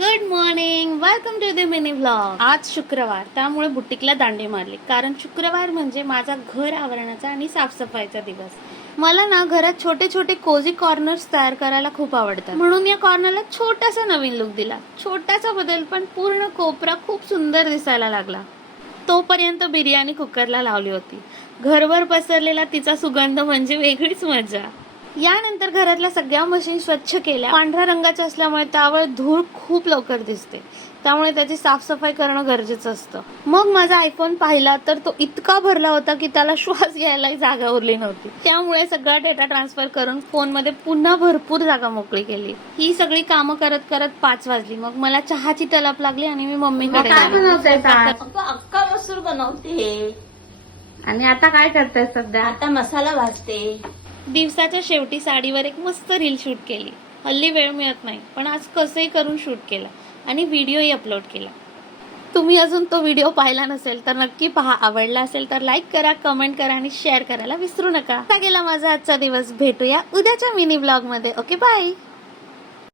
Good morning, welcome to the mini vlog. आज शुक्रवार, त्यामुळे बुटीकला दांडी मारली. कारण शुक्रवार म्हणजे माझा घर आवरण्याचा आणि साफसफाईचा दिवस. मला ना घरात छोटे छोटे कोझी कॉर्नर्स तयार करायला खूप आवडतात. म्हणून या कॉर्नरला छोटासा नवीन लुक दिला. छोटासा बदल, पण पूर्ण कोपरा खूप सुंदर दिसायला लागला. तोपर्यंत बिर्याणी कुकरला लावली होती. घरभर पसरलेला तिचा सुगंध म्हणजे वेगळीच मजा. यानंतर घरातल्या सगळ्या मशीन स्वच्छ केल्या. पांढऱ्या रंगाच्या असल्यामुळे त्यावर धूळ खूप लवकर दिसते, त्यामुळे त्याची साफसफाई करणं गरजेचं असतं. मग माझा आयफोन पाहिला तर तो इतका भरला होता की त्याला श्वास घ्यायला जागा उरली नव्हती. त्यामुळे सगळा डेटा ट्रान्सफर करून फोनमध्ये पुन्हा भरपूर जागा मोकळी केली. ही सगळी कामं करत करत 5 वाजली. मग मला चहाची तलप लागली आणि मी मम्मीकडे अक्का मसूर बनवते. आणि आता काय करताय सध्या? आता मसाला भाजते. दिवसाच्या शेवटी साडीवर एक मस्त रील शूट केली. हल्ली वेळ मिळत नाही, पण आज कसंही करून शूट केला आणि व्हिडिओही अपलोड केला. तुम्ही अजून तो व्हिडिओ पाहिला नसेल तर नक्की पहा. आवडला असेल तर लाईक करा, कमेंट करा आणि शेअर करायला विसरू नका. असा गेला माझा आजचा दिवस. भेटूया उद्याच्या मिनी ब्लॉग मध्ये. Okay, bye.